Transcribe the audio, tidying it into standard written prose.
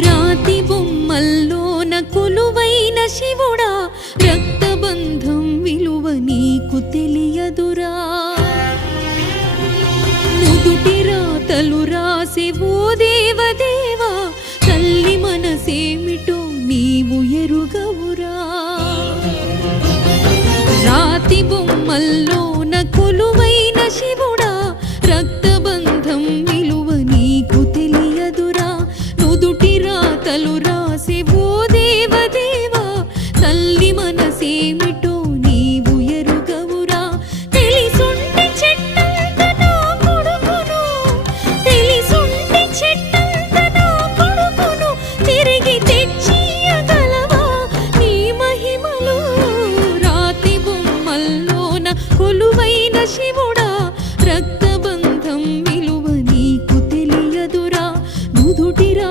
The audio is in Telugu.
రాతి బొమ్మల్లోన కొలువైన శివుడా రక్తబంధం విలువ నీకు తెలియదురా నుదుటి రాతలు రాసే ఓ దేవదేవా తల్లి మనసేమిటో నీవు ఎరుగవురా రాతి బొమ్మల్లోన కొలువైన శివుడా రక్తబంధం విలువ నీకు తెలియదురా నుదుటి రాతలు